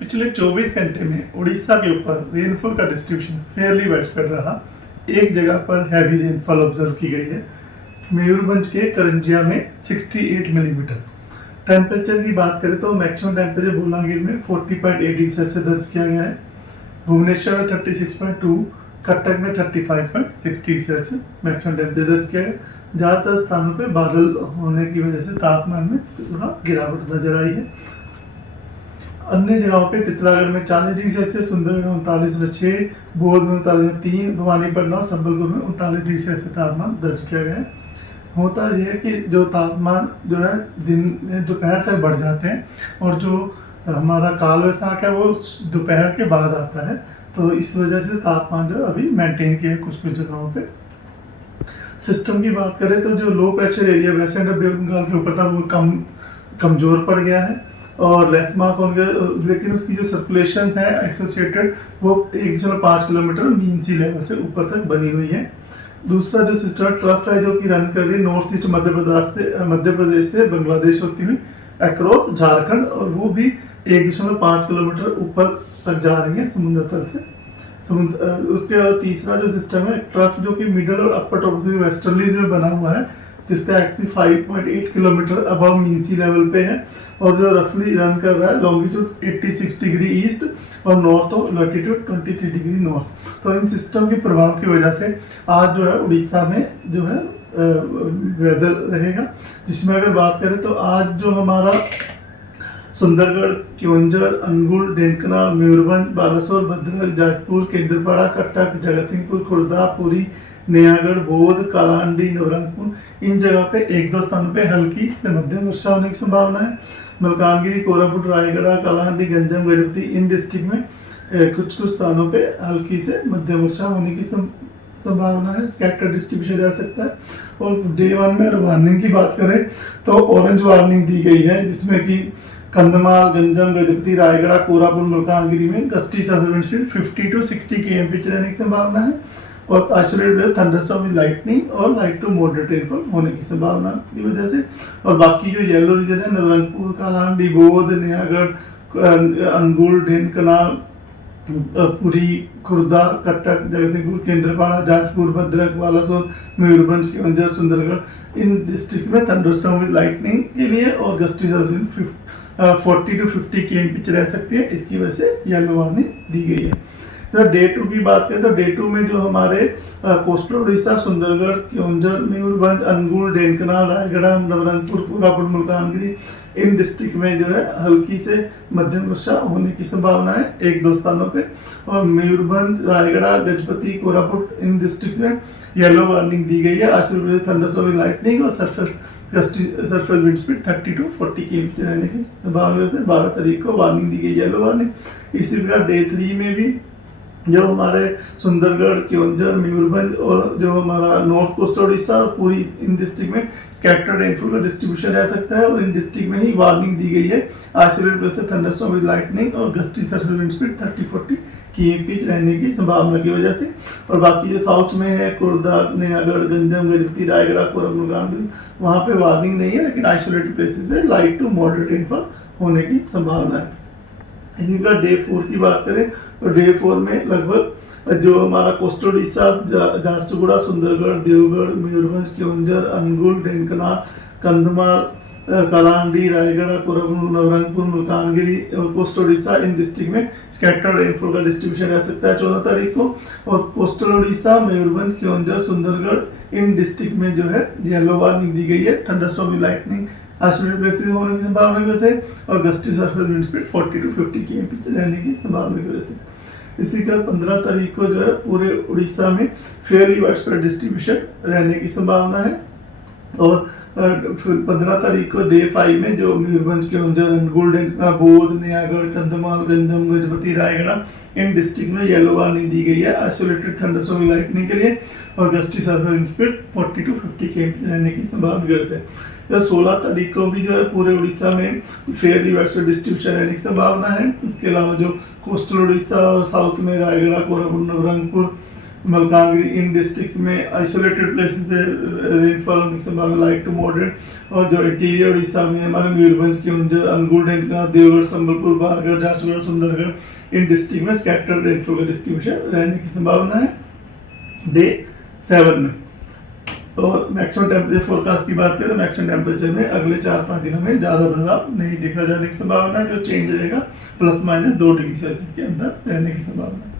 पिछले 24 घंटे में उड़ीसा के ऊपर रेनफॉल का डिस्ट्रीब्यूशन फेयरली वाइडस्प्रेड रहा। एक जगह पर हैवी रेनफॉल ऑब्जर्व की गई है, मयूरभंज के करंजिया में 68 मिलीमीटर। टेम्परेचर की बात करें तो मैक्सिमम टेम्परेचर बोलांगीर में 40.8 डिग्री सेल्सियस दर्ज किया गया है, भुवनेश्वर में 36.2, कटक में 35.6 डिग्री सेल्सियस मैक्सिमम टेम्परेचर दर्ज किया गया। ज़्यादातर स्थानों पे बादल होने की वजह से तापमान में थोड़ा गिरावट नजर आई है। अन्य जगहों पे चित्रागढ़ में 40 डिग्री सेल्सियस, सुंदरगढ़ में 39.6, बौद्ध में 39.3, भवानीपट्टनम और संबलपुर में 39 डिग्री सेल्सियस तापमान दर्ज किया गया है। होता यह है कि जो तापमान जो है दिन में दोपहर तक बढ़ जाते हैं और जो हमारा काल वैसाख है वो दोपहर के बाद आता है, तो इस वजह से तापमान जो अभी मेंटेन किया है कुछ कुछ जगहों पे। सिस्टम की बात करें तो जो low pressure area western Bengal के ऊपर था वो कमजोर पड़ गया है और लेस मार्क हो गया, लेकिन उसकी जो सर्कुलेशन है एसोसिएटेड वो 1.5 किलोमीटर मीन सी लेवल से ऊपर तक बनी हुई है। दूसरा जो सिस्टम ट्रफ है जो कि रन कर रही है नॉर्थ ईस्ट मध्य प्रदेश से बांग्लादेश होती हुई अक्रॉस झारखंड, और वो भी 1.5 किलोमीटर ऊपर तक जा रही है समुद्र तल से। उसके बाद तीसरा जो सिस्टम है ट्रफ जो कि मिडल और अपर ट्रोपोस्फियर वेस्टर्लीज में बना हुआ है, जिसका एक्सिस 5.8 किलोमीटर अबव मीन सी लेवल पे है और जो रफली रन कर रहा है लॉन्गिट्यूड 86 डिग्री ईस्ट और नॉर्थ और लैटिट्यूड 23 डिग्री नॉर्थ। तो इन सिस्टम के प्रभाव की वजह से आज जो है उड़ीसा में जो है वेदर रहेगा, जिसमें अगर बात करें तो आज जो हमारा सुंदरगढ़, क्योंझर, अनुगुल, ढेंकनाल, मयूरभंज, बालासोर, भद्रक, जाजपुर, केंद्रपाड़ा, कटक, जगतसिंहपुर, खुर्दा, पुरी, नयागढ़, बौद्ध, कालाहांडी, नवरंगपुर इन जगह पे एक दो स्थानों पे हल्की से मध्यम वर्षा होने की संभावना है। मलकानगिरी, कोरापुट, रायगढ़, कालाहांडी, गंजम, गजपति इन डिस्ट्रिक्ट में कुछ कुछ स्थानों पे हल्की से मध्यम वर्षा होने की संभावना है। स्कैटर डिस्ट्रीब्यूशन रह सकता है। और डे 1 में वार्निंग की बात करें तो ऑरेंज वार्निंग दी गई है, जिसमें कि कंधमाल, गंजम, गजपति, रायगढ़, कोरापुट, मलकानगिरी में gusty surveillance speed 50 to 60 km/h रहने की संभावना है और आइसोलेटेड थंडरस्टॉर्म विद लाइटनिंग और लाइट टू मॉडरेट रेनफॉल होने की संभावना की वजह से। और बाकी जो येलो रीजन है नवरंगपुर, कालाहांडी, बौद्ध, नयागढ़, अनुगुल, ढेंकनाल, पुरी, खुर्दा, कटक, जगतसिंहपुर, केंद्रपाड़ा, जाजपुर, भद्रक, बालासोर, मयूरभंज, क्योंझर, सुंदरगढ़ इन डिस्ट्रिक्ट में थंडरस्टॉर्म विद लाइटनिंग के लिए और गस्टी सर्विलेंस 40 to 50 km/h रह सकती है, इसकी वजह से येलो वार्निंग दी गई है। तो डे 2 की बात करें तो डे 2 में जो हमारे कोस्टल उड़ीसा, सुंदरगढ़, क्योंझर, मयूरभंज, अनुगुल, ढेंकनाल, रायगढ़, नवरंगपुर, कोरापुट, मलकानगिरी इन डिस्ट्रिक्ट में जो है हल्की से मध्यम वर्षा होने की संभावना है एक दो स्थानों पे। और मयूरभंज, रायगढ़, गजपति, कोरापुट इन डिस्ट्रिक्ट में येलो वार्निंग दी गई है। आइसोलेटेड थंडरस्टॉर्म विद लाइटनिंग और surface wind speed 30 to 40 km/h रहने की संभावना से 12 तारीख को वार्निंग दी गई येलो वार्निंग। इसी प्रकार डे 3 में भी जो हमारे सुंदरगढ़, क्योंझर, मयूरभंज और जो हमारा नॉर्थ कोस्टल उड़ीसा और पूरी इन डिस्ट्रिक्ट में स्कैटर्ड रेनफॉल का डिस्ट्रीब्यूशन रह सकता है और इन डिस्ट्रिक्ट में ही वार्निंग दी गई है आइसोलेटेड थंडरस्टॉर्म विद लाइटनिंग और gusty surface wind speed 30-40 km/h रहने की संभावना की वजह से। और बाकी जो साउथ में है खुर्दा, नयागढ़, गंजम, गजपति, रायगढ़, कोरापुट, मलकानगिरी वहाँ पे वार्निंग नहीं है, लेकिन आइसोलेटेड प्लेसेस में लाइट टू मॉडरेट रेनफॉल होने की संभावना है। इसी प्रकार डे 4 की बात करें तो डे 4 में लगभग जो हमारा कोस्टल उड़ीसा, झारसुगुड़ा, सुंदरगढ़, देवगढ़, मयूरभंज, क्योंझर, अनुगुल, ढेंकनाल, कंधमाल, कालाहांडी, रायगढ़, कोरापुट, नवरंगपुर, मलकानगिरी और कोस्टल उड़ीसा इन डिस्ट्रिक्ट में स्कैटर्ड रेनफॉल का डिस्ट्रीब्यूशन रह सकता है 14 तारीख को। और कोस्टल उड़ीसा, मयूरभंज, क्योंझर, सुंदरगढ़ इन डिस्ट्रिक्ट में जो है येलो वार्निंग दी गई है thunderstorm with lightning, isolated places होने की संभावना की वजह से और gusty surface wind speed 40 to 50 km/h रहने की संभावना की वजह से। इसी का 15 तारीख को जो है पूरे उड़ीसा में फेयरली वाइडस्प्रेड डिस्ट्रीब्यूशन रहने की संभावना है। और 15 तारीख को डे 5 में जो मयूरभंज, क्योंझर, अनुगुल, ढेंकनाल, बौद्ध, नयागढ़, कंधमाल, गंजम, गजपति, रायगढ़ इन डिस्ट्रिक्ट में येलो वार्निंग दी गई है आइसोलेटेड थंडरस्टॉर्म विद लाइटनिंग के लिए और gusty surface wind speed 40 to 50 km/h रहने की संभावना की वजह से। 16 तारीख को भी जो है पूरे उड़ीसा में फेयरली वाइडस्प्रेड डिस्ट्रीब्यूशन रहने की संभावना है। इसके अलावा जो कोस्टल उड़ीसा और साउथ में रायगढ़, कोरापुट, नवरंगपुर, मलकानगिरी इन डिस्ट्रिक्ट्स में आइसोलेटेड प्लेसेस पे रेनफॉल होने की संभावना लाइट टू मॉडरेट। और जो इंटीरियर उड़ीसा में हमारे मयूरभंज, केवंझर, अनुगुल, ढेंकनाथ, देवगढ़, संबलपुर, बारगढ़, झारसुगुड़ा, सुंदरगढ़ इन डिस्ट्रिक्ट में स्कैटर्ड रेनफॉल का डिस्ट्रीब्यूशन रहने की संभावना है डे 7 में। और मैक्सिमम टेम्परेचर फोरकास्ट की बात करें तो मैक्सिमम टेम्परेचर में अगले 4-5 दिनों में ज़्यादा बदलाव नहीं देखा जाने की संभावना है, जो चेंज रहेगा ±2 डिग्री सेल्सियस के अंदर रहने की संभावना है।